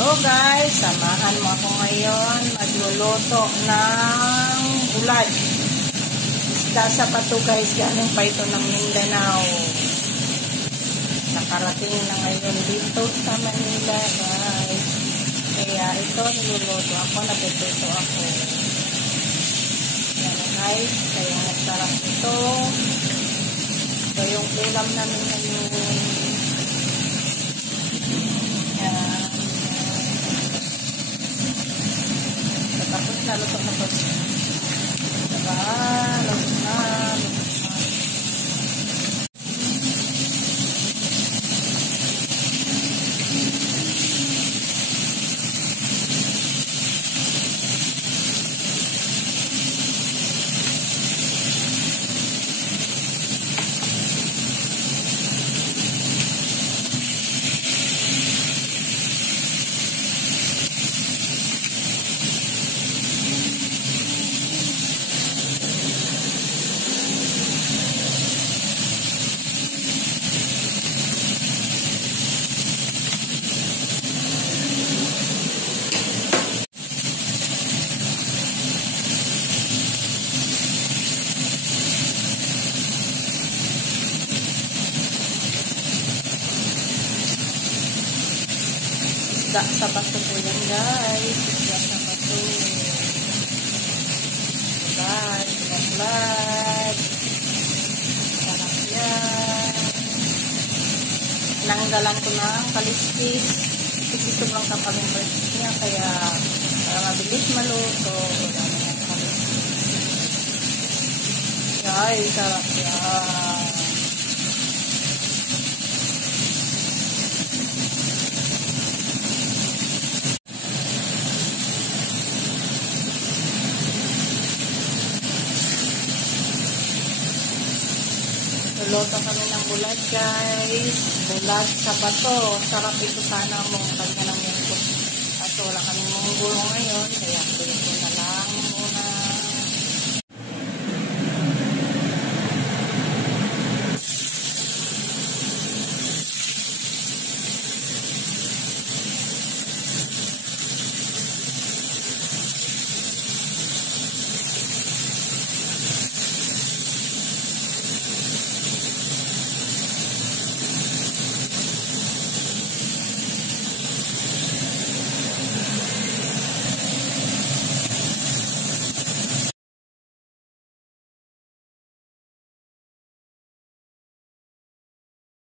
Hello guys, samahan mo ako ngayon magluluto ng bulad. Isda sa pato guys, galing pa ito ng Mindanao. Nakarating na ngayon dito sa Manila guys. Kaya ito niluluto ako, napiprito ako. Yan guys, kaya masarap ito. Ito yung ulam namin ngayon. Tapos na, luto na po. Diba? Luto na. Isda sa bato po yan guys. Isda sa bato. Bulad. Bulad. Sarap yan. Nanggalan ko ng kaliskis. Ito lang kapag yung kaliskis niya. Kaya para mabilis maluto. Wala na yung kaliskis. Guys, sarap yan. Luto kami ng bulad guys. Bulad sa bato. Sarap ito sana mong kanya ng munggo. Kaso wala kami munggo ngayon. Kaya